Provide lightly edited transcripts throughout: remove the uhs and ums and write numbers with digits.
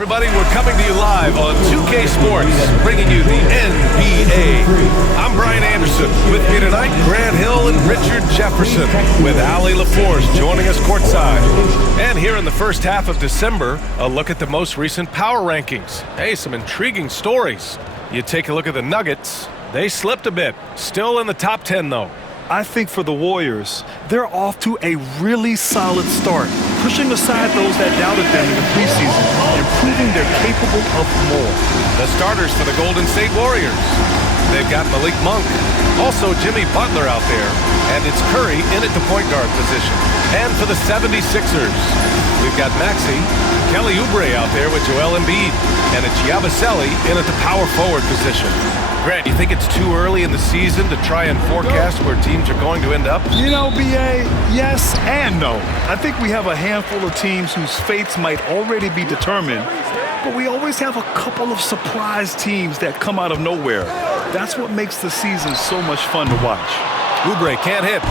Everybody, we're coming to you live on 2K Sports, bringing you the NBA. I'm Brian Anderson. With me tonight, Grant Hill and Richard Jefferson, with Allie LaForce joining us courtside. And here in the first half of December, a look at the most recent power rankings. Hey, some intriguing stories. You take a look at the Nuggets. They slipped a bit. Still in the top 10, though. I think for the Warriors, they're off to a really solid start, pushing aside those that doubted them in the preseason and proving they're capable of more. The starters for the Golden State Warriors. They've got Malik Monk, also Jimmy Butler out there, and it's Curry in at the point guard position. And for the 76ers, we've got Maxey, Kelly Oubre out there with Joel Embiid, and it's Yabusele in at the power forward position. Grant, you think it's too early in the season to try and forecast where teams are going to end up? You know, B.A., yes and no. I think we have a handful of teams whose fates might already be determined, but we always have a couple of surprise teams that come out of nowhere. That's what makes the season so much fun to watch. Oubre can't hit.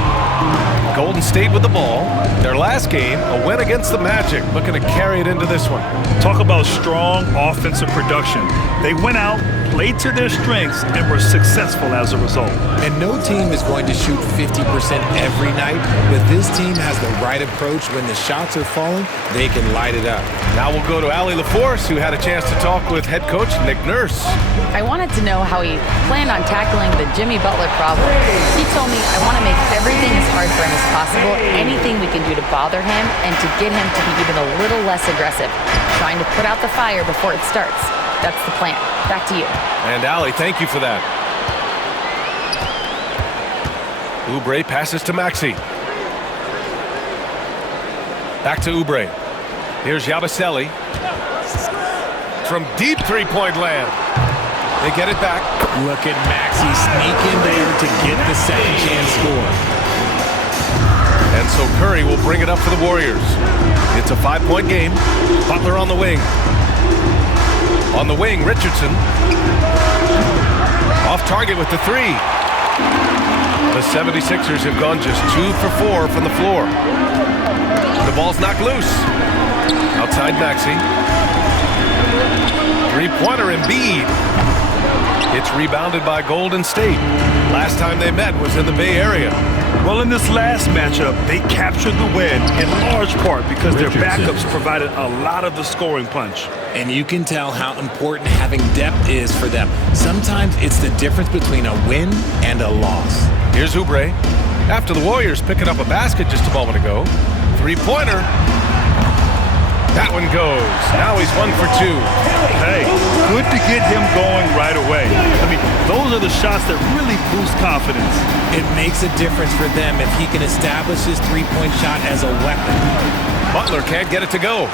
Golden State with the ball. Their last game, a win against the Magic, looking to carry it into this one. Talk about strong offensive production. They went out, played to their strengths, and were successful as a result. And no team is going to shoot 50% every night, but this team has the right approach. When the shots are falling, they can light it up. Now we'll go to Allie LaForce, who had a chance to talk with head coach Nick Nurse. I wanted to know how he planned on tackling the Jimmy Butler problem. He told me, I want to make everything as hard for him as possible, anything we can do to bother him and to get him to be even a little less aggressive, trying to put out the fire before it starts. That's the plan. Back to you. And Allie, thank you for that. Oubre passes to Maxey. Back to Oubre. Here's Yabusele. From deep three-point land. They get it back. Look at Maxey sneak in there to get the second chance score. And so Curry will bring it up for the Warriors. It's a 5-point game. Butler on the wing. On the wing, Richardson. Off target with the three. The 76ers have gone just 2 for 4 from the floor. The ball's knocked loose. Outside Maxey. Three-pointer Embiid. It's rebounded by Golden State. Last time they met was in the Bay Area. Well, in this last matchup, they captured the win in large part because their backups provided a lot of the scoring punch. And you can tell how important having depth is for them. Sometimes it's the difference between a win and a loss. Here's Oubre. After the Warriors picking up a basket just a moment ago. Three-pointer. That one goes. Now he's 1 for 2. Hey, good to get him going right away. I mean, those are the shots that really boost confidence. It makes a difference for them if he can establish his three-point shot as a weapon. Butler can't get it to go.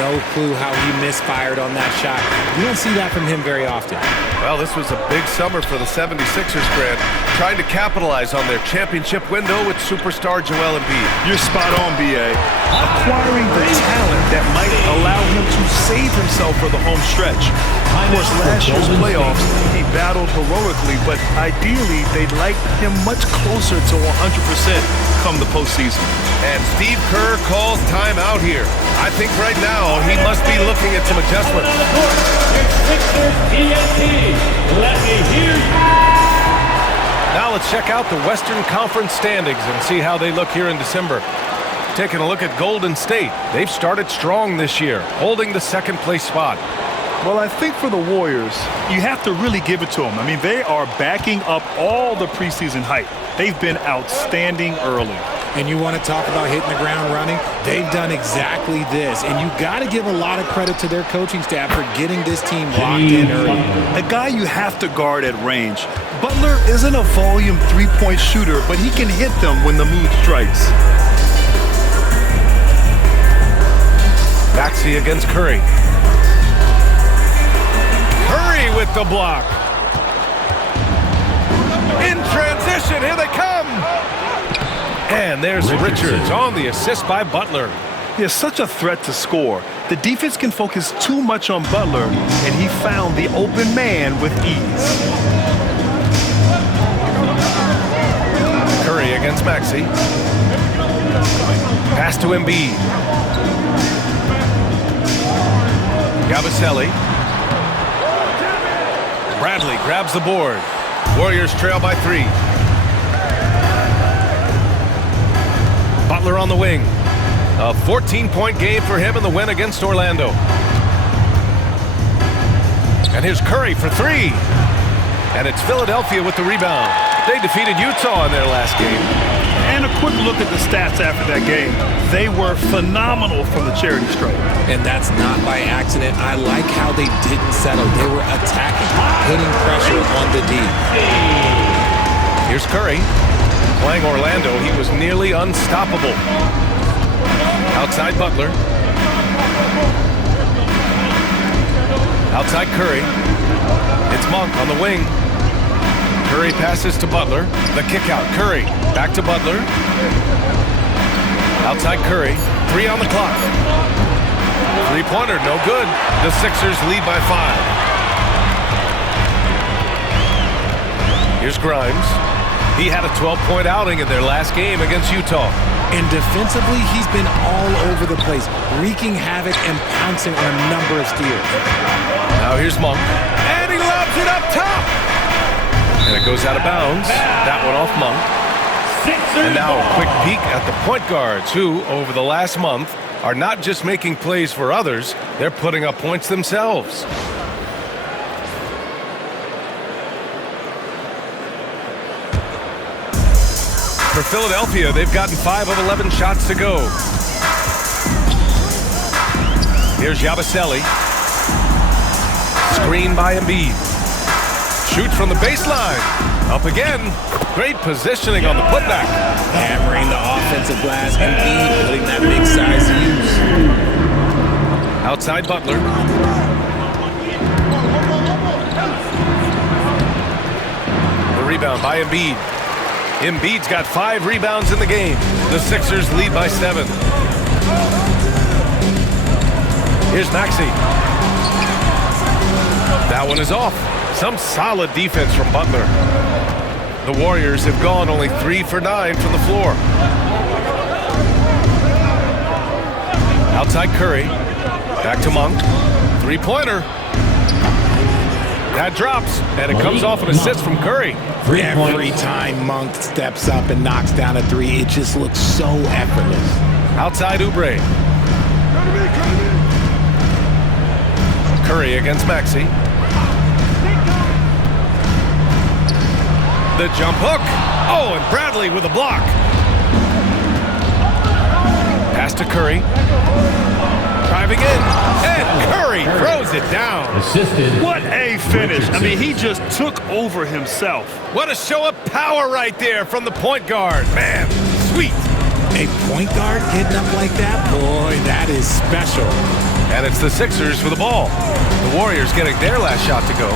No clue how he misfired on that shot. You don't see that from him very often. Well, this was a big summer for the 76ers, Grant, trying to capitalize on their championship window with superstar Joel Embiid. You're spot on, B.A. Acquiring the talent that might allow him to save himself for the home stretch. Of course, last year's playoffs, he battled heroically, but ideally, they'd like him much closer to 100% come the postseason. And Steve Kerr calls time out here. I think right now he must be looking at some adjustments. Let me hear you. Now let's check out the Western Conference standings and see how they look here in December. Taking a look at Golden State. They've started strong this year, holding the second place spot. Well, I think for the Warriors, you have to really give it to them. I mean, they are backing up all the preseason hype. They've been outstanding early. And you want to talk about hitting the ground running? They've done exactly this. And you got to give a lot of credit to their coaching staff for getting this team locked in early. A guy you have to guard at range. Butler isn't a volume three-point shooter, but he can hit them when the mood strikes. Maxey against Curry. Curry with the block. In transition, here they come. And there's Richards on the assist by Butler. He has such a threat to score. The defense can focus too much on Butler, and he found the open man with ease. Curry against Maxey. Pass to Embiid. Yabusele. Bradley grabs the board. Warriors trail by 3. Butler on the wing. A 14-point game for him in the win against Orlando. And here's Curry for 3. And it's Philadelphia with the rebound. They defeated Utah in their last game. And a quick look at the stats after that game. They were phenomenal from the charity stripe. And that's not by accident. I like how they didn't settle. They were attacking, putting pressure on the D. Here's Curry. Playing Orlando, he was nearly unstoppable. Outside Butler. Outside Curry. It's Monk on the wing. Curry passes to Butler. The kick out. Curry back to Butler. Outside Curry. 3 on the clock. 3-pointer, no good. The Sixers lead by 5. Here's Grimes. He had a 12-point outing in their last game against Utah. And defensively, he's been all over the place, wreaking havoc and pouncing on a number of steals. Now here's Monk. And he lobs it up top. And it goes out of bounds. That one off Monk. And now a quick peek at the point guards who, over the last month, are not just making plays for others, they're putting up points themselves. For Philadelphia, they've gotten 5 of 11 shots to go. Here's Yabusele. Screen by Embiid. Shoots from the baseline. Up again. Great positioning on the putback. Hammering the offensive glass. Embiid putting that big size to use. Outside Butler. The rebound by Embiid. Embiid's got 5 rebounds in the game. The Sixers lead by 7. Here's Maxey. That one is off. Some solid defense from Butler. The Warriors have gone only 3 for 9 from the floor. Outside Curry. Back to Monk. 3-pointer. That drops, and it comes off an assist from Curry. Every time Monk steps up and knocks down a 3, it just looks so effortless. Outside Oubre. Curry against Maxey. The jump hook. Oh, and Bradley with a block. Pass to Curry. Driving in, and Curry throws it down. Assisted. What a finish. I mean, he just took over himself. What a show of power right there from the point guard. Man, sweet. A point guard getting up like that? Boy, that is special. And it's the Sixers with the ball. The Warriors getting their last shot to go.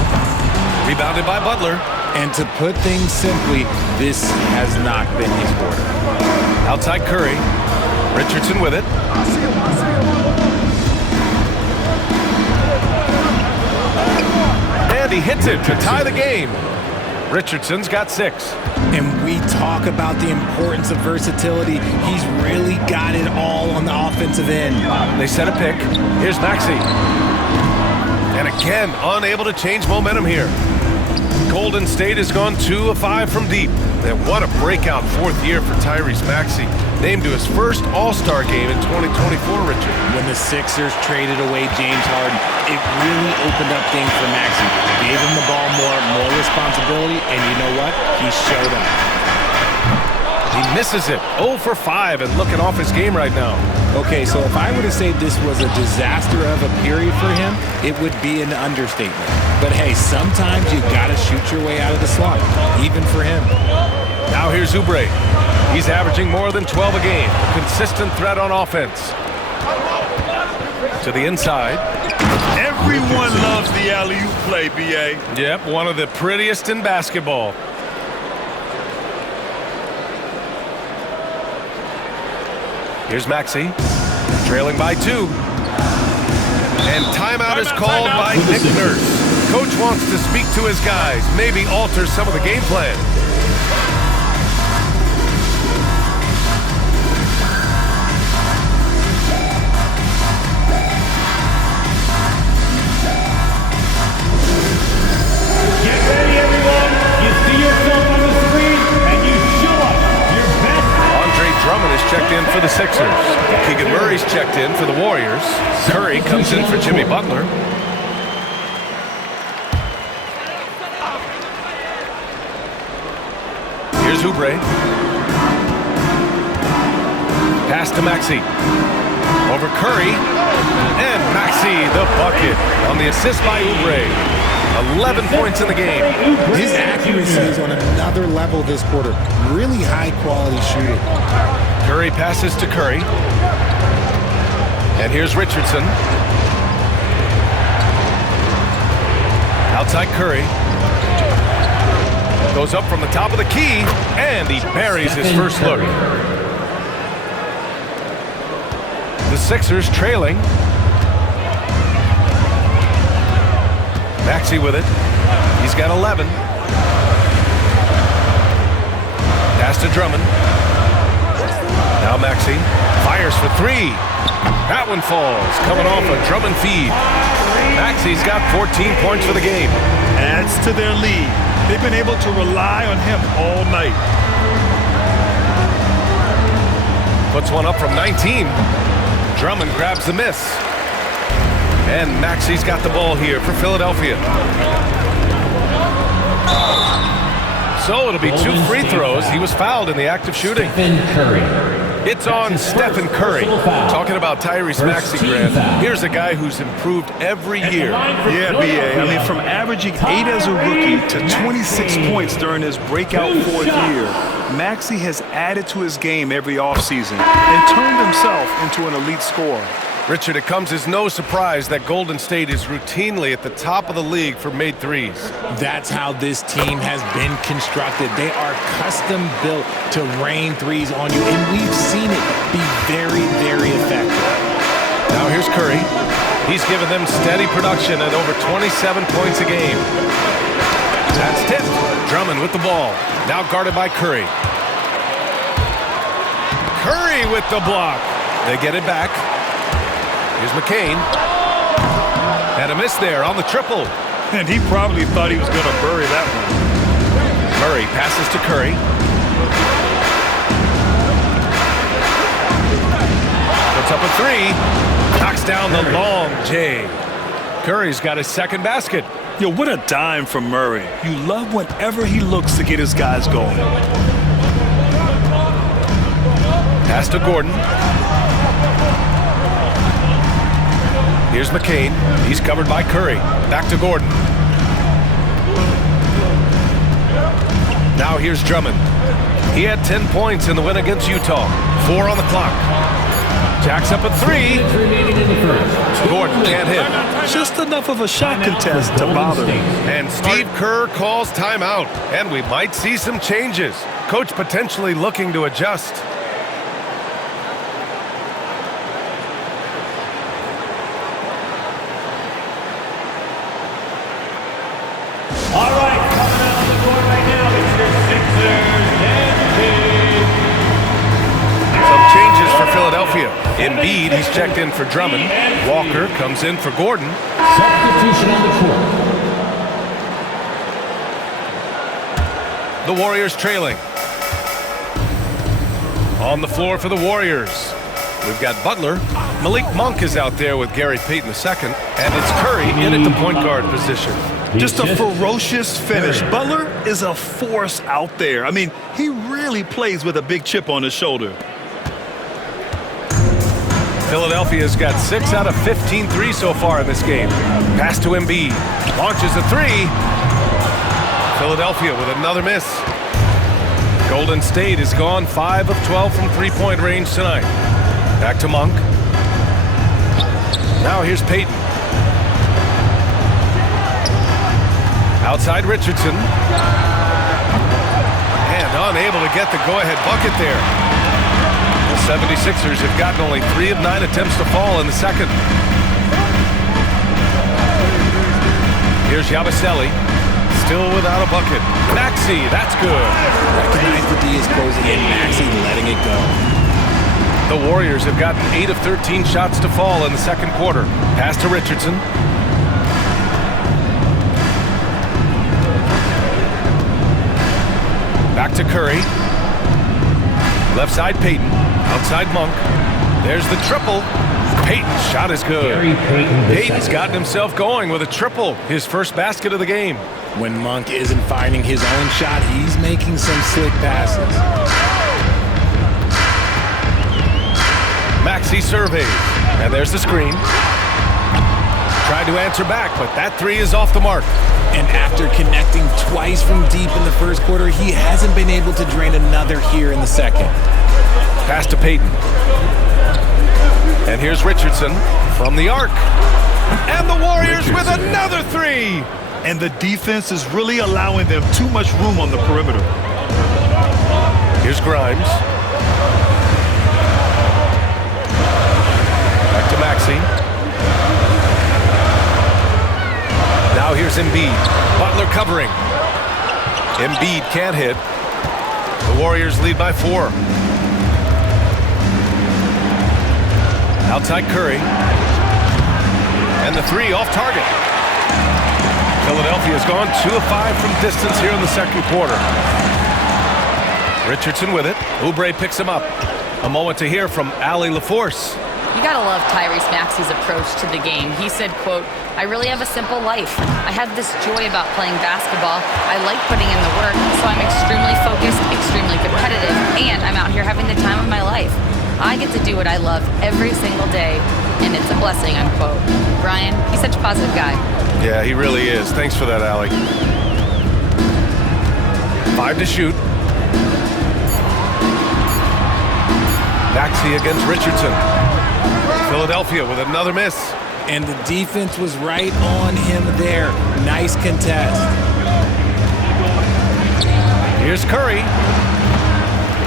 Rebounded by Butler. And to put things simply, this has not been his quarter. Outside Curry. Richardson with it. And he hits it to tie the game. Richardson's got 6. And we talk about the importance of versatility. He's really got it all on the offensive end. They set a pick. Here's Maxey. And again, unable to change momentum here. Golden State has gone 2 of 5 from deep. And what a breakout 4th year for Tyrese Maxey. Named to his first All-Star game in 2024, Richard. When the Sixers traded away James Harden, it really opened up things for Maxey. Gave him the ball more responsibility, and you know what? He showed up. He misses it. 0 for 5 and looking off his game right now. Okay, so if I were to say this was a disaster of a period for him, it would be an understatement. But hey, sometimes you gotta shoot your way out of the slump, even for him. Now here's Oubre. He's averaging more than 12 a game. A consistent threat on offense. To the inside. Everyone loves the alley-oop play, B.A. Yep, one of the prettiest in basketball. Here's Maxey, trailing by 2. And timeout is called by Nick Nurse. Coach wants to speak to his guys, maybe alter some of the game plan. Sixers. Keegan Murray's checked in for the Warriors. Curry comes in for Jimmy Butler. Here's Oubre. Pass to Maxey. Over Curry. And Maxey, the bucket on the assist by Oubre. 11 points in the game. His accuracy is on another level this quarter. Really high-quality shooting. Curry passes to Curry. And here's Richardson. Outside Curry. Goes up from the top of the key, and he buries his first look. The Sixers trailing. Maxey with it. He's got 11. Pass to Drummond. Now Maxey fires for three. That one falls, coming off a Drummond feed. Maxey's got 14 points for the game. Adds to their lead. They've been able to rely on him all night. Puts one up from 19. Drummond grabs the miss. And Maxey's got the ball here for Philadelphia. So it'll be 2 free throws. He was fouled in the act of shooting. It's on Stephen Curry. Talking about Tyrese Maxey, Grant. Here's a guy who's improved every year. Yeah, B.A. I mean, from averaging 8 as a rookie to 26 points during his breakout 4th year, Maxey has added to his game every offseason and turned himself into an elite scorer. Richard, it comes as no surprise that Golden State is routinely at the top of the league for made threes. That's how this team has been constructed. They are custom built to rain threes on you, and we've seen it be very, very effective. Now here's Curry. He's given them steady production at over 27 points a game. That's tipped. Drummond with the ball. Now guarded by Curry. Curry with the block. They get it back. Here's McCain. And a miss there on the triple. And he probably thought he was going to bury that one. Murray passes to Curry. Puts up a three. Knocks down the long J. Curry's got his second basket. Yo, what a dime from Murray. You love whenever he looks to get his guys going. Pass to Gordon. Here's McCain. He's covered by Curry. Back to Gordon. Now here's Drummond. He had 10 points in the win against Utah. 4 on the clock. Jacks up a three. Gordon can't hit. Just enough of a shot contest to bother him. And Steve Kerr calls timeout. And we might see some changes. Coach potentially looking to adjust. All right, coming out on the court right now, it's your Sixers and Some changes for Philadelphia. Embiid, he's checked in for Drummond. Walker comes in for Gordon. substitution on the court. The Warriors trailing. On the floor for the Warriors, we've got Butler. Malik Monk is out there with Gary Payton II. And it's Curry in at the point guard position. Just a ferocious finish. Butler is a force out there. I mean, he really plays with a big chip on his shoulder. Philadelphia's got 6 out of 15 threes so far in this game. Pass to Embiid. Launches a three. Philadelphia with another miss. Golden State has gone 5 of 12 from three-point range tonight. Back to Monk. Now here's Payton. Outside Richardson. And unable to get the go-ahead bucket there. The 76ers have gotten only 3 of 9 attempts to fall in the second. Here's Yabusele. Still without a bucket. Maxey, that's good. Recognize the D is closing in. Maxey letting it go. The Warriors have gotten 8 of 13 shots to fall in the second quarter. Pass to Richardson. Back to Curry. Left side Payton. Outside Monk. There's the triple. Payton's shot is good. Gary Payton, the Payton's center. gotten himself going with a triple, his first basket of the game. When Monk isn't finding his own shot, he's making some slick passes. Maxey surveys, and there's the screen. Tried to answer back, but that three is off the mark. And after connecting twice from deep in the first quarter, he hasn't been able to drain another here in the second. Pass to Payton. And here's Richardson from the arc. And the Warriors with another three. And the defense is really allowing them too much room on the perimeter. Here's Grimes. Back to Maxey. Now here's Embiid. Butler covering. Embiid can't hit. The Warriors lead by 4. Outside Curry. And the three off target. Philadelphia's gone 2 of 5 from distance here in the second quarter. Richardson with it. Oubre picks him up. A moment to hear from Allie LaForce. You gotta love Tyrese Maxey's approach to the game. He said, quote, "I really have a simple life. I have this joy about playing basketball. I like putting in the work, so I'm extremely focused, extremely competitive, and I'm out here having the time of my life. I get to do what I love every single day, and it's a blessing," unquote. Brian, he's such a positive guy. Yeah, he really is. Thanks for that, Allie. 5 to shoot. Maxey against Richardson. Philadelphia with another miss. And the defense was right on him there. Nice contest. Here's Curry.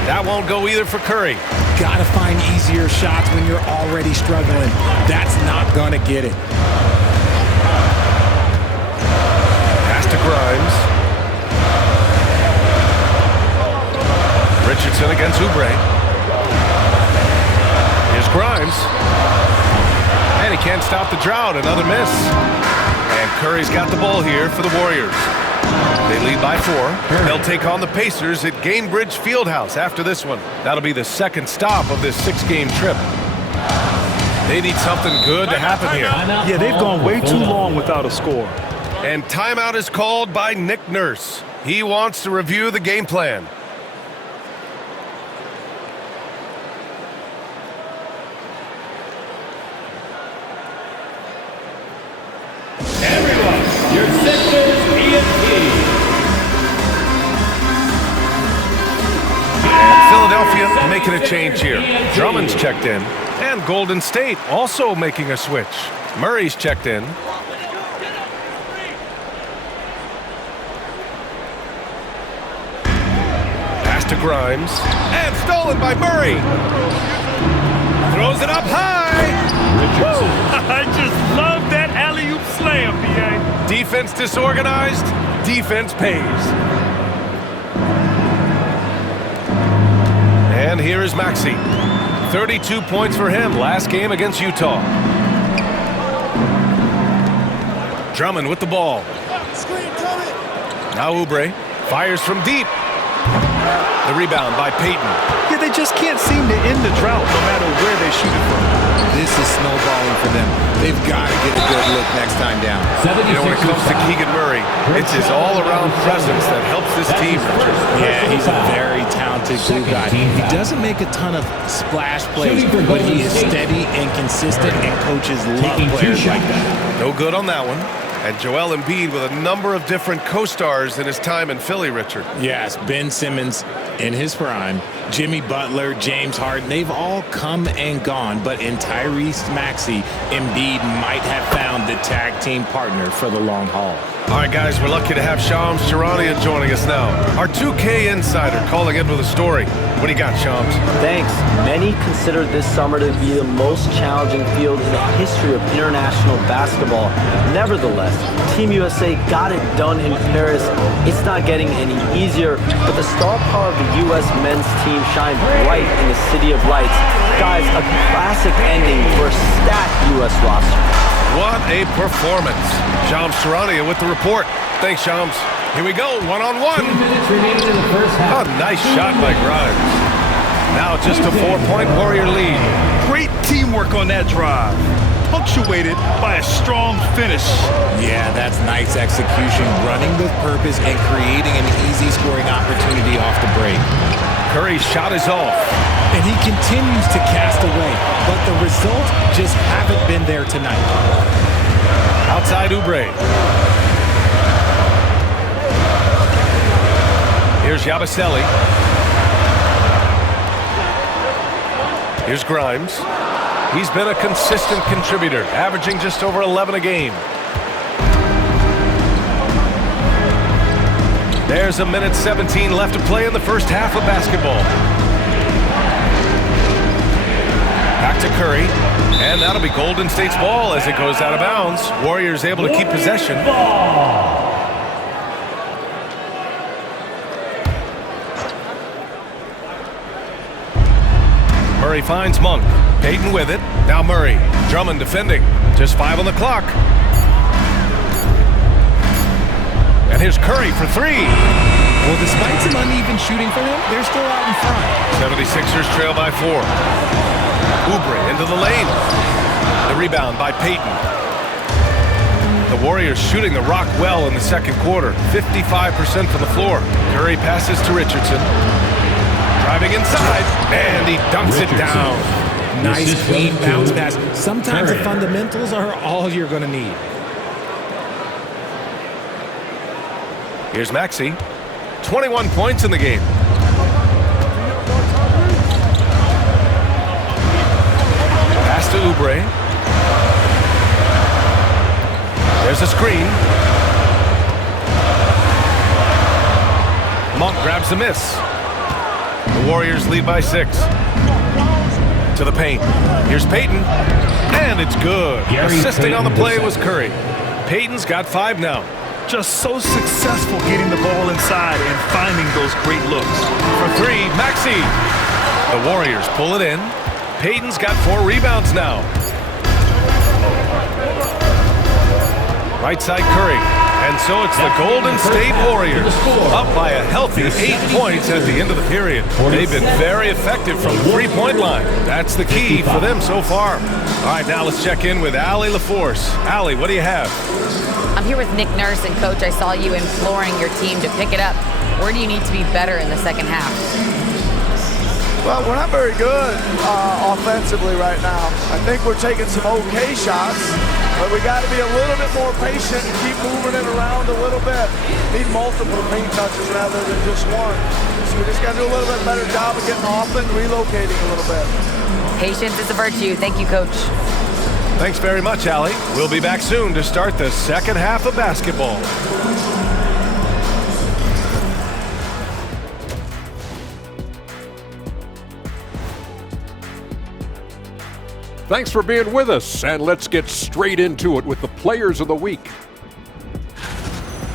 That won't go either for Curry. Gotta find easier shots when you're already struggling. That's not gonna get it. Pass to Grimes. Richardson against Oubre. Here's Grimes. And he can't stop the drought. Another miss. And Curry's got the ball here for the Warriors. They lead by 4. They'll take on the Pacers at Gainbridge Fieldhouse after this one. That'll be the second stop of this 6-game trip. They need something good to happen here. Yeah, they've gone way too long without a score. And timeout is called by Nick Nurse. He wants to review the game plan. Everyone, your Sixers ENT. Philadelphia making a change here. Drummond's checked in. And Golden State also making a switch. Murray's checked in. Pass to Grimes. And stolen by Murray. Throws it up high. I just love that alley-oop slam, B.A. Defense disorganized. Defense pays. And here is Maxey. 32 points for him last game against Utah. Drummond with the ball. Now Oubre fires from deep. The rebound by Payton. Yeah, they just can't seem to end the drought no matter where they shoot it from. This is snowballing for them. They've got to get a good look next time down. You know, when it comes to Keegan Murray, it's his all-around presence that helps this team. Yeah, he's a very talented glue guy. He doesn't make a ton of splash plays, but he is steady and consistent, and coaches love players like that. No good on that one. And Joel Embiid with a number of different co-stars in his time in Philly, Richard. Yes, Ben Simmons in his prime, Jimmy Butler, James Harden, they've all come and gone, but in Tyrese Maxey, Embiid might have found the tag team partner for the long haul. All right, guys, we're lucky to have Shams Charania joining us now. Our 2K insider calling in with a story. What do you got, Shams? Thanks. Many consider this summer to be the most challenging field in the history of international basketball. Nevertheless, Team USA got it done in Paris. It's not getting any easier, but the star power of the U.S. men's team shined bright in the City of Lights. Guys, a classic ending for a stacked U.S. roster. What a performance. Shams Charania with the report. Thanks, Shams. Here we go, one-on-one. 2 minutes remaining in the first half. A nice shot by Grimes. Now just a 4-point Warrior lead. Great teamwork on that drive, punctuated by a strong finish. Yeah, that's nice execution, running with purpose and creating an easy scoring opportunity off the break. Curry's shot is off. And he continues to cast away, but the results just haven't been there tonight. Outside Oubre. Here's Yabusele. Here's Grimes. He's been a consistent contributor, averaging just over 11 a game. There's a minute 17 left to play in the first half of basketball. Back to Curry, and that'll be Golden State's ball as it goes out of bounds. Warriors able to keep possession. Murray finds Monk. Payton with it. Now Murray. Drummond defending. Just 5 on the clock. And here's Curry for 3. Well, despite some uneven shooting for him, they're still out in front. 76ers trail by 4. Oubre into the lane. The rebound by Payton. The Warriors shooting the rock well in the second quarter. 55% from the floor. Curry passes to Richardson. Driving inside, and he dunks it down. Nice, clean bounce pass. Sometimes the fundamentals are all you're going to need. Here's Maxey. 21 points in the game. Pass to Oubre. There's a screen. Monk grabs the miss. The Warriors lead by 6. To the paint. Here's Payton. And it's good. Assisting on the play was Curry. Payton's got 5 now. Just so successful getting the ball inside and finding those great looks. For 3, Maxey. The Warriors pull it in. Payton's got 4 rebounds now. Right side Curry. And so it's the Golden State Warriors up by a healthy 8 points at the end of the period. They've been very effective from the 3-point line. That's the key for them so far. All right, now let's check in with Allie LaForce. Allie, what do you have? I'm here with Nick Nurse, and Coach, I saw you imploring your team to pick it up. Where do you need to be better in the second half? Well, we're not very good offensively right now. I think we're taking some okay shots, but we got to be a little bit more patient and keep moving it around a little bit. Need multiple paint touches rather than just one. So we just got to do a little bit better job of getting off and relocating a little bit. Patience is a virtue. Thank you, Coach. Thanks very much, Allie. We'll be back soon to start the second half of basketball. Thanks for being with us, and let's get straight into it with the Players of the Week.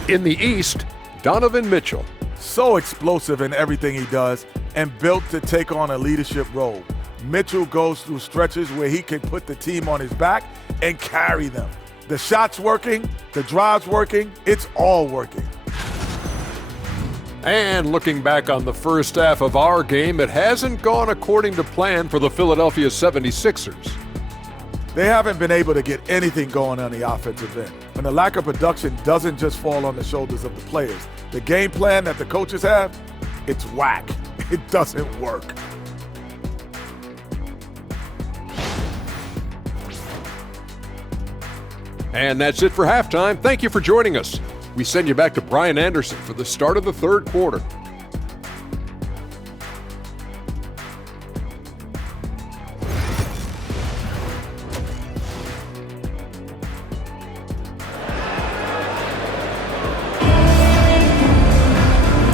In the East, Donovan Mitchell. So explosive in everything he does and built to take on a leadership role. Mitchell goes through stretches where he can put the team on his back and carry them. The shot's working, the drive's working, it's all working. And looking back on the first half of our game, it hasn't gone according to plan for the Philadelphia 76ers. They haven't been able to get anything going on the offensive end. When the lack of production doesn't just fall on the shoulders of the players, the game plan that the coaches have, it's whack. It doesn't work. And that's it for halftime. Thank you for joining us. We send you back to Brian Anderson for the start of the third quarter.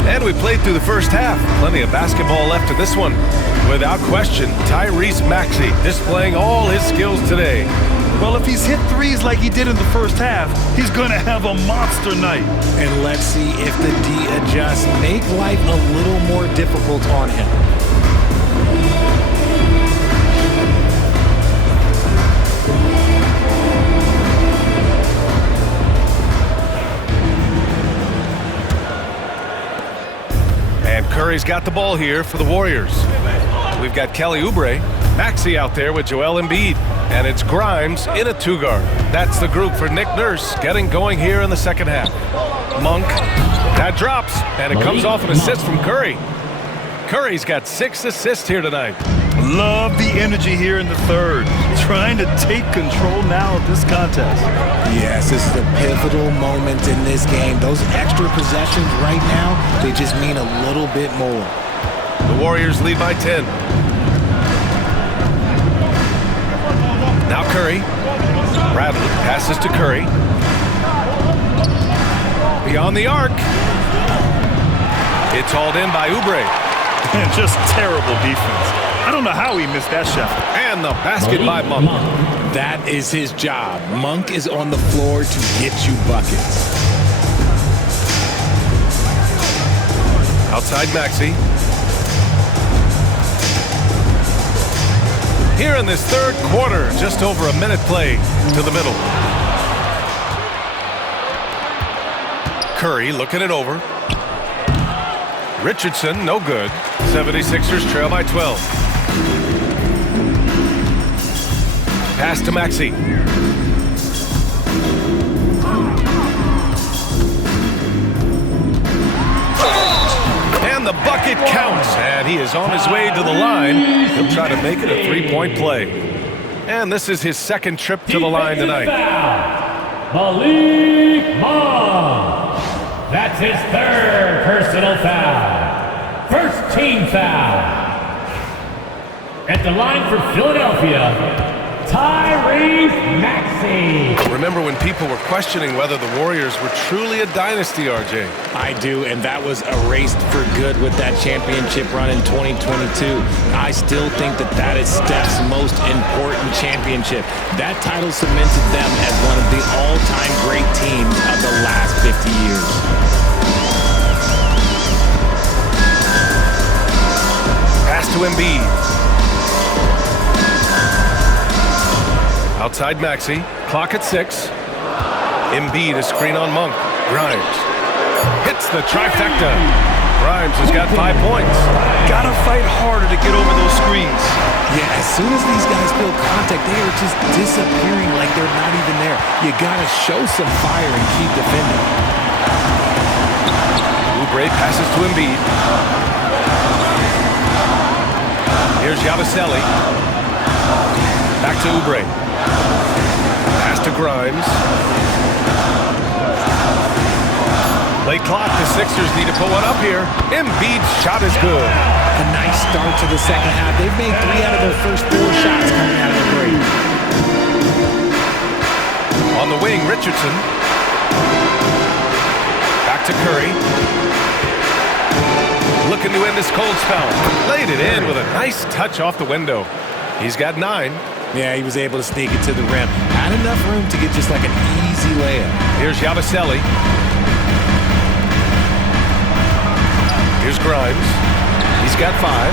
And we played through the first half. Plenty of basketball left in this one. Without question, Tyrese Maxey displaying all his skills today. Well, if he's hit threes like he did in the first half, he's going to have a monster night. And let's see if the D adjusts, make life a little more difficult on him. And Curry's got the ball here for the Warriors. We've got Kelly Oubre, Maxey out there with Joel Embiid, and it's Grimes in a two-guard. That's the group for Nick Nurse getting going here in the second half. Monk, that drops, and it comes off an assist from Curry. Curry's got 6 assists here tonight. Love the energy here in the third. Trying to take control now of this contest. Yes, this is a pivotal moment in this game. Those extra possessions right now, they just mean a little bit more. The Warriors lead by 10. Now Curry. Bradley passes to Curry. Beyond the arc. It's hauled in by Oubre. And just terrible defense. I don't know how he missed that shot. And the basket by Monk. That is his job. Monk is on the floor to get you buckets. Outside Maxey. Here in this third quarter, just over a minute play to the middle. Curry looking it over. Richardson, no good. 76ers trail by 12. Pass to Maxey. And the bucket counts, and he is on his way to the line. He'll try to make it a three-point play. And this is his second trip to the line tonight. Malik Monk. That's his third personal foul. First team foul. At the line for Philadelphia, Tyrese Maxey. Remember when people were questioning whether the Warriors were truly a dynasty, RJ? I do, and that was erased for good with that championship run in 2022. I still think that is Steph's most important championship. That title cemented them as one of the all-time great teams of the last 50 years. Pass to Embiid. Outside Maxey. Clock at 6. Embiid, a screen on Monk. Grimes hits the trifecta. Grimes has got 5 points. Gotta fight harder to get over those screens. Yeah, as soon as these guys feel contact, they are just disappearing like they're not even there. You gotta show some fire and keep defending. Oubre passes to Embiid. Here's Yabusele. Back to Oubre. Pass to Grimes. Late clock, the Sixers need to put one up here. Embiid's shot is good. A nice start to the second half. They've made 3 out of their first 4 shots coming out of the break. On the wing, Richardson. Back to Curry. Looking to end this cold spell. Laid it in with a nice touch off the window. He's got 9. Yeah, he was able to sneak it to the rim. Had enough room to get just like an easy layup. Here's Yabusele. Here's Grimes. He's got 5.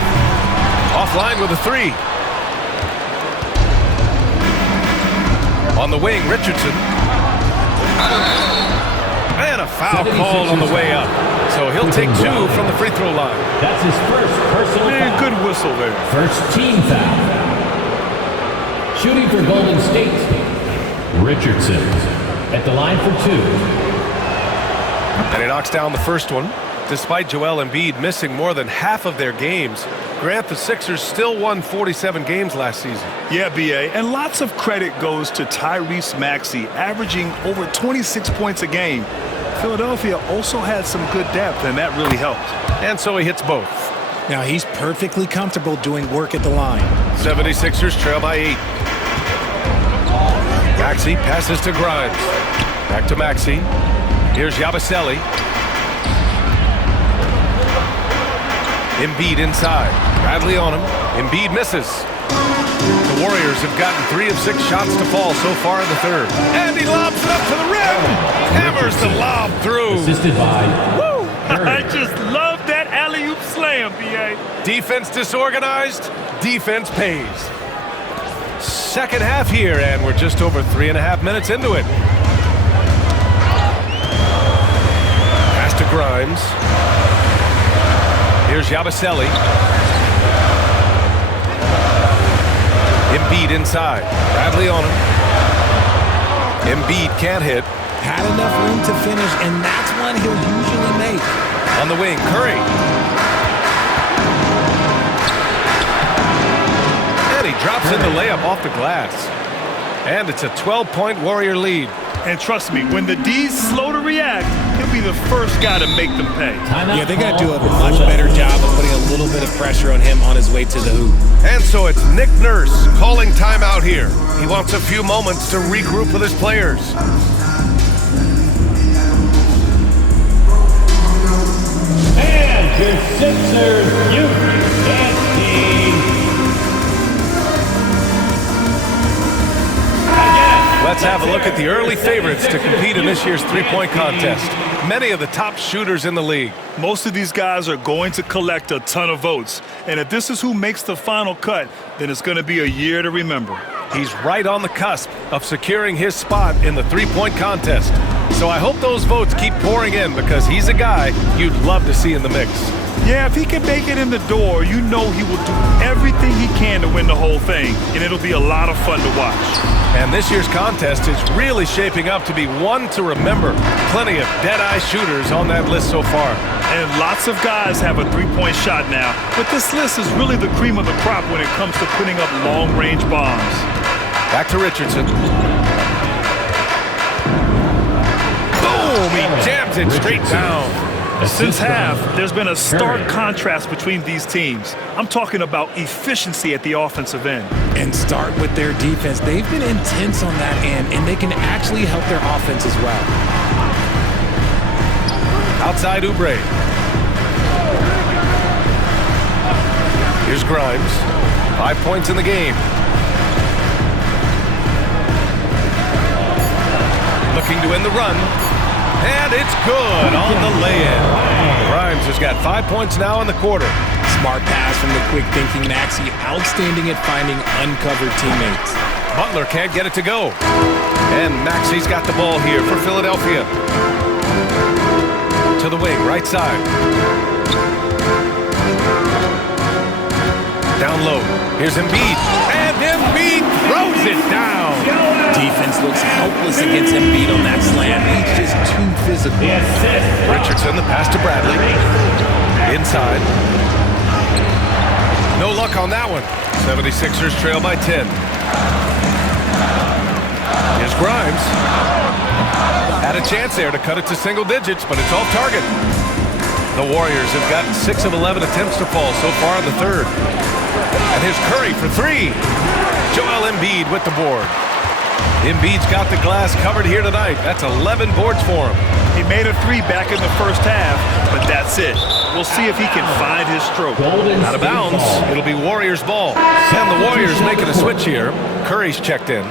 Offline with a 3. On the wing, Richardson. And a foul called on the way up. So he'll take 2 from the free throw line. That's his first personal foul. Good whistle there. First team foul. Shooting for Golden State, Richardson at the line for 2. And he knocks down the first one. Despite Joel Embiid missing more than half of their games, Grant, the Sixers still won 47 games last season. Yeah, B.A., and lots of credit goes to Tyrese Maxey, averaging over 26 points a game. Philadelphia also had some good depth, and that really helped. And so he hits both. Now he's perfectly comfortable doing work at the line. 76ers trail by 8. Maxey passes to Grimes. Back to Maxey. Here's Yabusele. Embiid inside. Bradley on him. Embiid misses. The Warriors have gotten 3 of 6 shots to fall so far in the third. And he lobs it up to the rim. Hammers the lob through. Assisted by Woo! I just love that alley-oop slam, B.A. Defense disorganized. Defense pays. Second half here, and we're just over 3.5 minutes into it. Pass to Grimes. Here's Yabusele. Embiid inside. Bradley on him. Embiid can't hit. Had enough room to finish, and that's one he'll usually make. On the wing, Curry. And he drops in the layup off the glass. And it's a 12-point Warrior lead. And trust me, when the D's slow to react, he'll be the first guy to make them pay. Yeah, they got to do a much better job of putting a little bit of pressure on him on his way to the hoop. And so it's Nick Nurse calling timeout here. He wants a few moments to regroup with his players. And your Sixers youth dance team. Let's have a look at the early favorites to compete in this year's three-point contest. Many of the top shooters in the league. Most of these guys are going to collect a ton of votes. And if this is who makes the final cut, then it's going to be a year to remember. He's right on the cusp of securing his spot in the three-point contest. So I hope those votes keep pouring in because he's a guy you'd love to see in the mix. Yeah, if he can make it in the door, you know he will do everything he can to win the whole thing, and it'll be a lot of fun to watch. And this year's contest is really shaping up to be one to remember. Plenty of dead-eye shooters on that list so far. And lots of guys have a three-point shot now, but this list is really the cream of the crop when it comes to putting up long-range bombs. Back to Richardson. Boom! He jams it straight down. Since half, there's been a stark contrast between these teams. I'm talking about efficiency at the offensive end. And start with their defense. They've been intense on that end, and they can actually help their offense as well. Outside Oubre. Here's Grimes. 5 points in the game. Looking to end the run. And it's good on the lay-in. Grimes has got 5 points now in the quarter. Smart pass from the quick-thinking Maxey. Outstanding at finding uncovered teammates. Butler can't get it to go. And Maxey's got the ball here for Philadelphia. To the wing, right side. Down low. Here's Embiid. And Embiid throws it down. Defense looks helpless against Embiid on that slam. He's just too physical. Richardson, the pass to Bradley. Inside. No luck on that one. 76ers trail by 10. Here's Grimes. Had a chance there to cut it to single digits, but it's off target. The Warriors have gotten 6 of 11 attempts to fall so far in the third. And here's Curry for three. Joel Embiid with the board. Embiid's got the glass covered here tonight. That's 11 boards for him. He made a three back in the first half, but that's it. We'll see if he can find his stroke. Out of bounds. It'll be Warriors ball. And the Warriors making a switch here. Curry's checked in.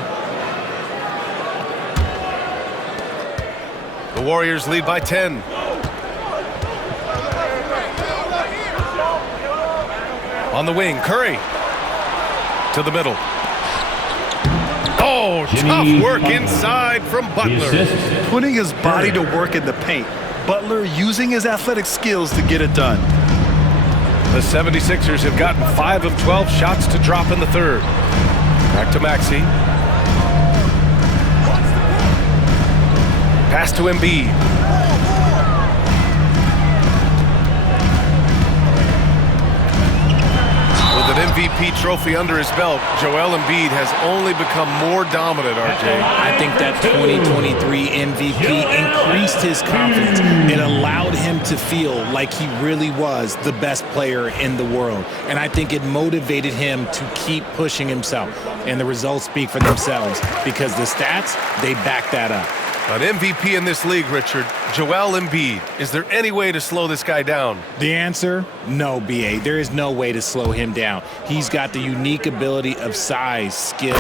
The Warriors lead by 10. On the wing, Curry. To the middle. Oh, tough work inside from Butler. Putting his body to work in the paint. Butler using his athletic skills to get it done. The 76ers have gotten 5 of 12 shots to drop in the third. Back to Maxey. Pass to Embiid. With an MVP trophy under his belt, Joel Embiid has only become more dominant, RJ. I think that 2023 MVP increased his confidence. It allowed him to feel like he really was the best player in the world. And I think it motivated him to keep pushing himself. And the results speak for themselves because the stats, they back that up. An MVP in this league, Richard, Joel Embiid. Is there any way to slow this guy down? The answer? No, B.A. There is no way to slow him down. He's got the unique ability of size, skill,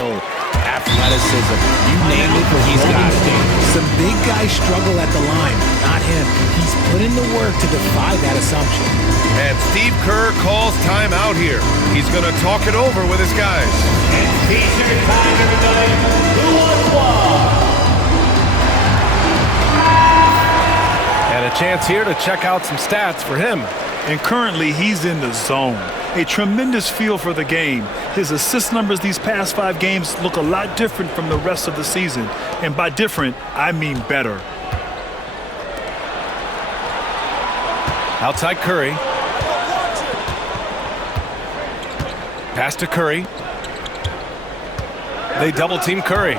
athleticism. You name it, he's got it. Some big guys struggle at the line, not him. He's put in the work to defy that assumption. And Steve Kerr calls timeout here. He's going to talk it over with his guys. And feature time, everybody. Who wants one? And a chance here to check out some stats for him. And currently, he's in the zone. a tremendous feel for the game. His assist numbers these past 5 games look a lot different from the rest of the season. And by different, I mean better. Outside Curry. Pass to Curry. They double team Curry.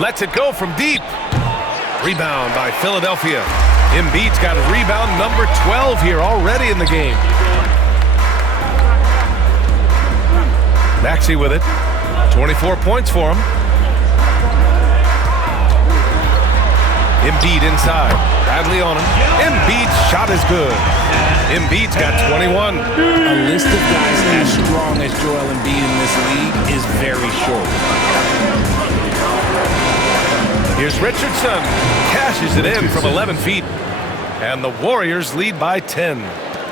Lets it go from deep. Rebound by Philadelphia. Embiid's got rebound number 12 here already in the game. Maxey with it. 24 points for him. Embiid inside. Bradley on him. Embiid's shot is good. Embiid's got 21. A list of guys as strong as Joel Embiid in this league is very short. Here's Richardson. Cashes it in from 11 feet. And the Warriors lead by 10.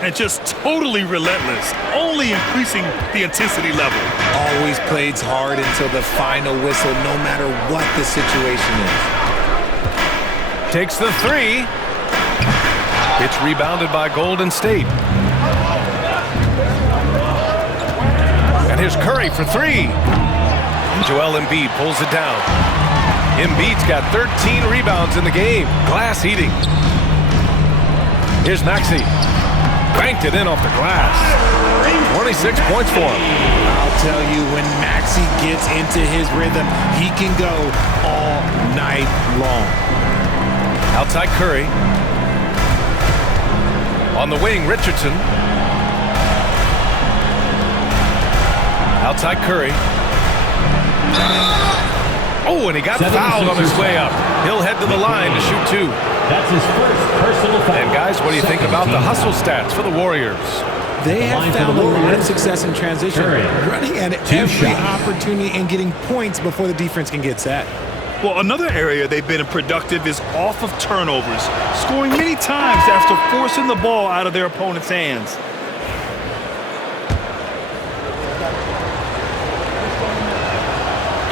And just totally relentless, only increasing the intensity level. Always plays hard until the final whistle, no matter what the situation is. Takes the 3. It's rebounded by Golden State. And here's Curry for 3. Joel Embiid pulls it down. Embiid's got 13 rebounds in the game. Glass eating. Here's Maxey. Banked it in off the glass. 26 points for him. I'll tell you, when Maxey gets into his rhythm, he can go all night long. Outside Curry. On the wing, Richardson. Outside Curry. Oh, and he got fouled on his way up. He'll head to the line to shoot 2. That's his first personal foul. And guys, what do you think about the hustle stats for the Warriors? They have found a lot of success in transition, running at every opportunity and getting points before the defense can get set. Well, another area they've been productive is off of turnovers, scoring many times after forcing the ball out of their opponent's hands.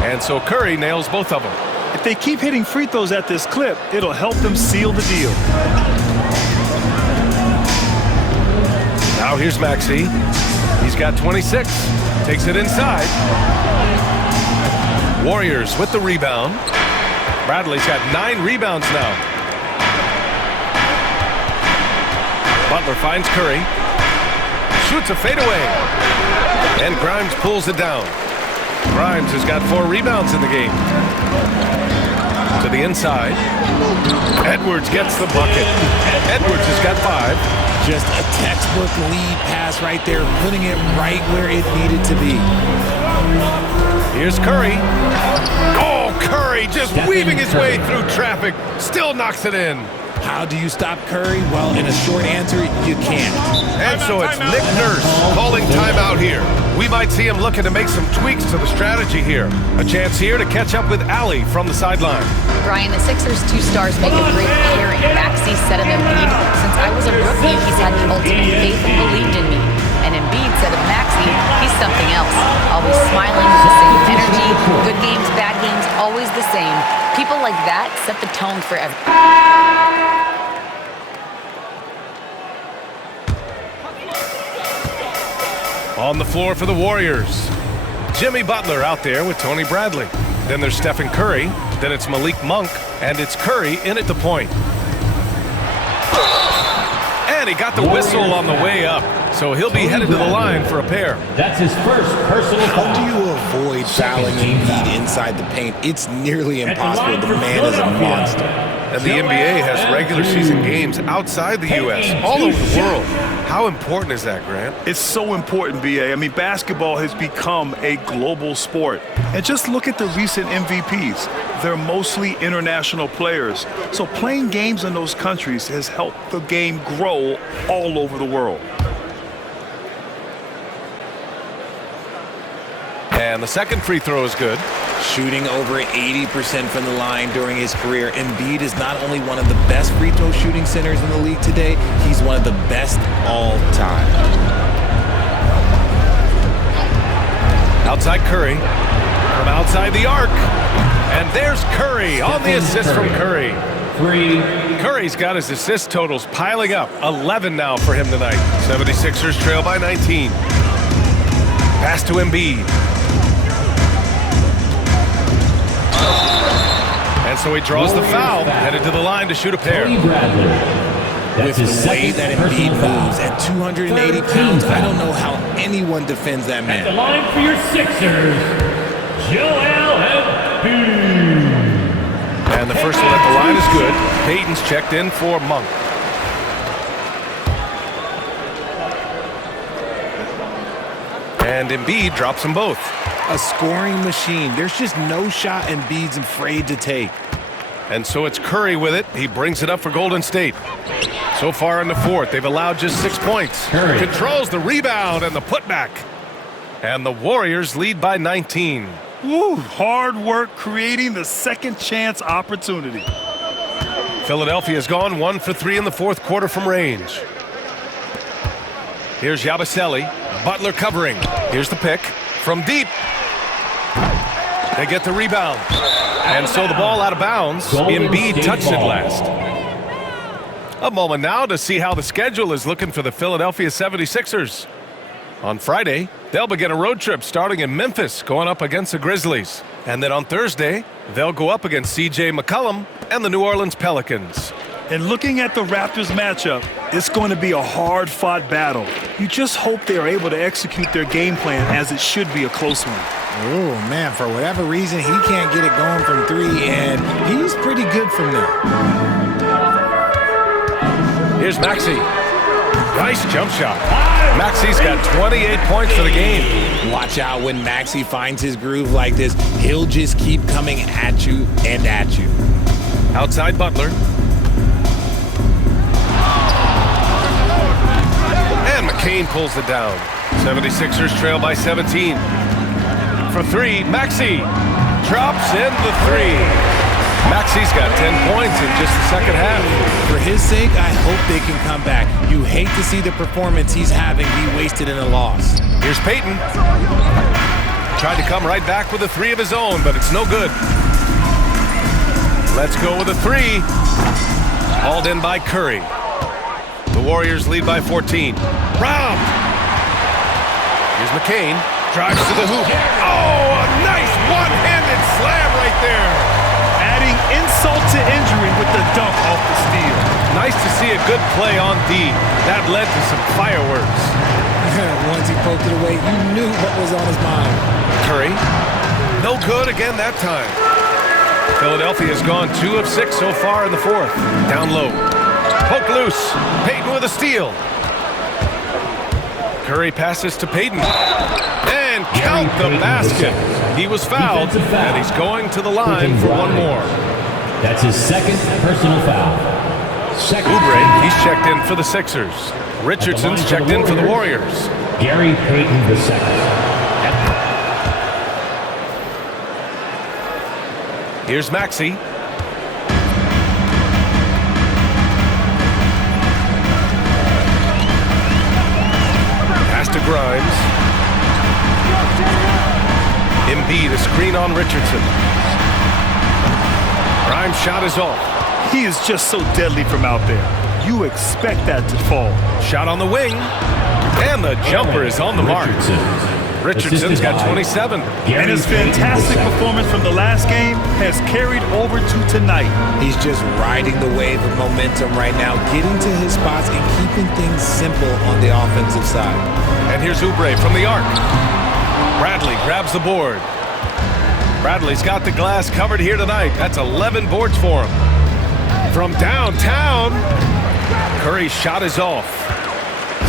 And so Curry nails both of them. If they keep hitting free throws at this clip, it'll help them seal the deal. Now here's Maxey. He's got 26. Takes it inside. Warriors with the rebound. Bradley's got 9 rebounds now. Butler finds Curry. Shoots a fadeaway. And Grimes pulls it down. Grimes has got 4 rebounds in the game. To the inside. Edwards gets the bucket. Edwards has got 5. Just a textbook lead pass right there, putting it right where it needed to be. Here's Curry. Oh, Curry just weaving his way through traffic. Still knocks it in. How do you stop Curry? Well, in a short answer, you can't. And so it's Nick Nurse calling timeout here. We might see him looking to make some tweaks to the strategy here. A chance here to catch up with Allie from the sideline. Brian, the Sixers' 2 stars make a great pairing. Maxey said of Embiid, since I was a rookie, he's had the ultimate faith and believed in me. And Embiid said of Maxey, he's something else. Always smiling, the same energy, good games, bad games, always the same. People like that set the tone for everything. On the floor for the Warriors. Jimmy Butler out there with Tony Bradley. Then there's Stephen Curry. Then it's Malik Monk. And it's Curry in at the point. And he got the whistle on the way up. So he'll be headed to the line for a pair. That's his first personal foul. How do you avoid fouling Embiid inside the paint? It's nearly impossible. The man is a monster. And the NBA has regular season games outside the U.S., all over the world. How important is that, Grant? It's so important, B.A. I mean, basketball has become a global sport. And just look at the recent MVPs. They're mostly international players. So playing games in those countries has helped the game grow all over the world. And the second free throw is good. Shooting over 80% from the line during his career, Embiid is not only one of the best free throw shooting centers in the league today, he's one of the best all time. Outside Curry, from outside the arc. And there's Curry on the assist from Curry. Curry's got his assist totals piling up. 11 now for him tonight. 76ers trail by 19. Pass to Embiid. And so he draws the foul, headed to the line to shoot a pair. Tony Bradley. That's With his the way second that personal Embiid foul. moves at 280 pounds, I don't know how anyone defends that At the man. line for your Sixers, Joel Embiid. And the first one at the line is good. Payton's checked in for Monk. And Embiid drops them both. A scoring machine. There's just no shot Embiid's afraid to take. And so it's Curry with it. He brings it up for Golden State. So far in the fourth, they've allowed just 6 points. Curry. Controls the rebound and the putback. And the Warriors lead by 19. Woo, hard work creating the second chance opportunity. Philadelphia's gone 1 for 3 in the fourth quarter from range. Here's Yabusele. Butler covering. Here's the pick from deep. They get the rebound. And so the ball out of bounds. Embiid touched it last. A moment now to see how the schedule is looking for the Philadelphia 76ers. On Friday, they'll begin a road trip starting in Memphis, going up against the Grizzlies. And then on Thursday, they'll go up against C.J. McCollum and the New Orleans Pelicans. And looking at the Raptors matchup, it's going to be a hard-fought battle. You just hope they are able to execute their game plan as it should be a close one. Oh, man, for whatever reason, he can't get it going from three, and he's pretty good from there. Here's Maxey. Nice jump shot. Maxey's got 28 points for the game. Watch out when Maxey finds his groove like this. He'll just keep coming at you and at you. Outside Butler. And McCain pulls it down. 76ers trail by 17. For three, Maxey drops in the three. Maxey's got 10 points in just the second half. For his sake, I hope they can come back. You hate to see the performance he's having be wasted in a loss. Here's Payton. Tried to come right back with a three of his own, but it's no good. Let's go with a three. Hauled in by Curry. The Warriors lead by 14. Robbed. Here's McCain. Drives to the hoop. Oh, a nice one-handed slam right there. Adding insult to injury with the dunk off the steal. Nice to see a good play on D. That led to some fireworks. Once he poked it away, you knew what was on his mind. Curry. No good again that time. Philadelphia's gone 2 of 6 so far in the fourth. Down low. Poke loose. Payton with a steal. Curry passes to Payton. And count the basket. He was fouled, and he's going to the line for one more. That's his second personal foul. Oubre, he's checked in for the Sixers. Richardson's checked in for the Warriors. Gary Payton II. Here's Maxey. Pass to Grimes. Embiid, a screen on Richardson. Grimes' shot is off. He is just so deadly from out there. You expect that to fall. Shot on the wing. And the jumper is on the mark. Richardson's got 27. And his fantastic performance from the last game has carried over to tonight. He's just riding the wave of momentum right now, getting to his spots and keeping things simple on the offensive side. And here's Oubre from the arc. Bradley grabs the board. Bradley's got the glass covered here tonight. That's 11 boards for him. From downtown, Curry's shot is off.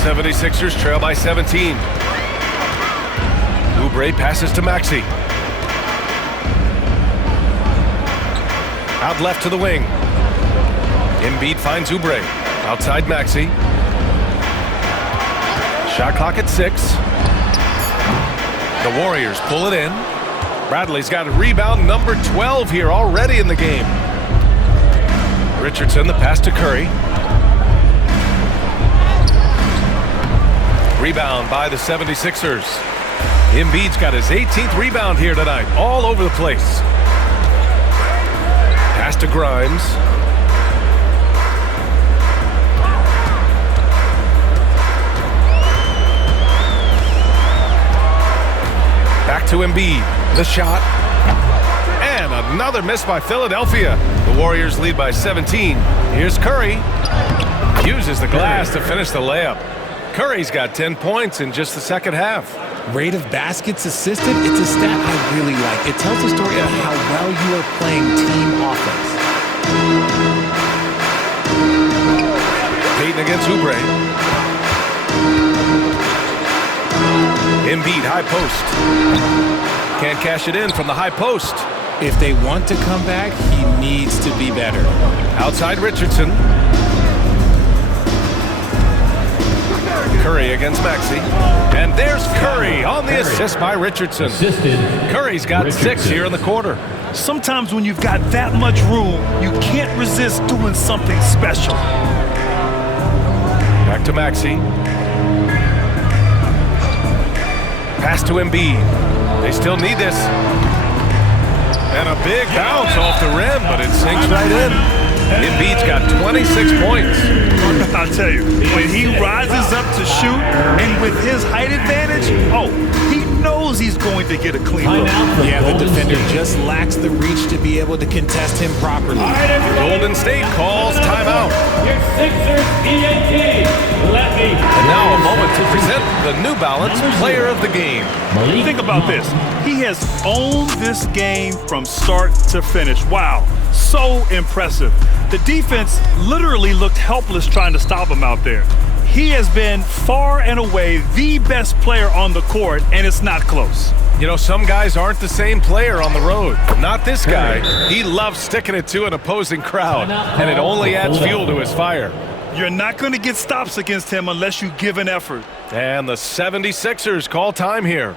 76ers trail by 17. Oubre passes to Maxey. Out left to the wing. Embiid finds Oubre. Outside Maxey. Shot clock at 6. The Warriors pull it in. Bradley's got a rebound number 12 here already in the game. Richardson, the pass to Curry. Rebound by the 76ers. Embiid's got his 18th rebound here tonight, all over the place. Pass to Grimes. Embiid. The shot. And another miss by Philadelphia. The Warriors lead by 17. Here's Curry. Uses the glass to finish the layup. Curry's got 10 points in just the second half. Rate of baskets assisted, it's a stat I really like. It tells the story of how well you are playing team offense. Payton against Oubre. Embiid, high post. Can't cash it in from the high post. If they want to come back, he needs to be better. Outside Richardson. Curry against Maxey. And there's Curry on the assist by Richardson. Curry's got 6 here in the quarter. Sometimes when you've got that much room, you can't resist doing something special. Back to Maxey. Pass to Embiid. They still need this. And a big bounce off the rim, but it sinks right in. Embiid's got 26 points. I'll tell you, when he rises up to shoot, and with his height advantage, he knows he's going to get a clean look. Yeah, the defender just lacks the reach to be able to contest him properly. Golden State calls timeout. Your Sixers ENT. And now a moment to present the New Balance Player of the Game. Think about this. He has owned this game from start to finish. Wow, so impressive. The defense literally looked helpless trying to stop him out there. He has been far and away the best player on the court, and it's not close. You know, some guys aren't the same player on the road. Not this guy. He loves sticking it to an opposing crowd, and it only adds fuel to his fire. You're not going to get stops against him unless you give an effort. And the 76ers call time here.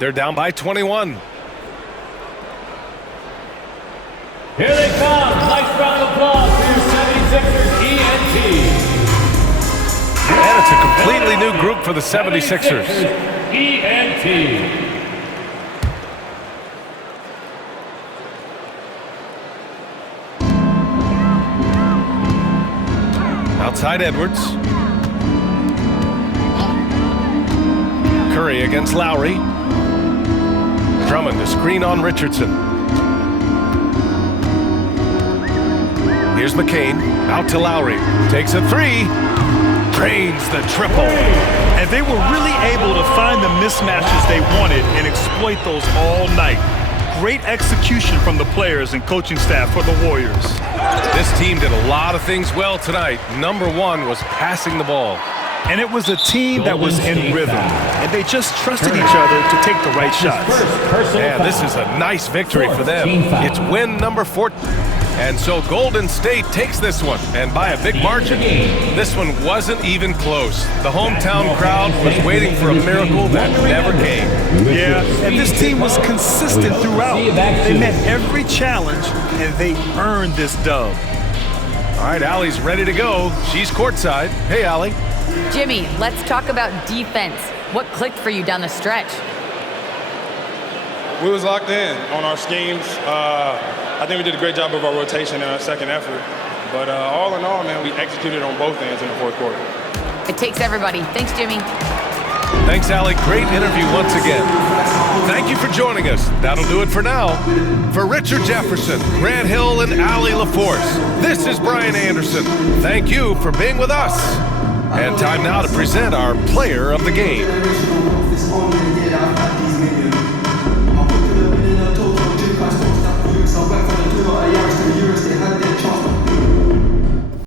They're down by 21. Here they come. Nice round of applause for your 76ers ENT. And it's a completely new group for the 76ers. ENT. Outside Edwards. Curry against Lowry. Drummond to screen on Richardson. Here's McCain. Out to Lowry. Takes a three. Drains the triple. And they were really able to find the mismatches they wanted and exploit those all night. Great execution from the players and coaching staff for the Warriors. This team did a lot of things well tonight. Number one was passing the ball. And it was a team that was in rhythm, and they just trusted each other to take the right shots. Yeah, this is a nice victory for them. It's win number 4. And so Golden State takes this one, and by a big margin. This one wasn't even close. The hometown crowd was waiting for a miracle that never came. Yeah, and this team was consistent throughout. They met every challenge, and they earned this dub. All right, Allie's ready to go. She's courtside. Hey, Allie. Jimmy, let's talk about defense. What clicked for you down the stretch? We was locked in on our schemes. I think we did a great job of our rotation in our second effort. But all in all, man, we executed on both ends in the fourth quarter. It takes everybody. Thanks, Jimmy. Thanks, Allie. Great interview once again. Thank you for joining us. That'll do it for now. For Richard Jefferson, Grant Hill, and Allie LaForce, this is Brian Anderson. Thank you for being with us. And time now to present our player of the game.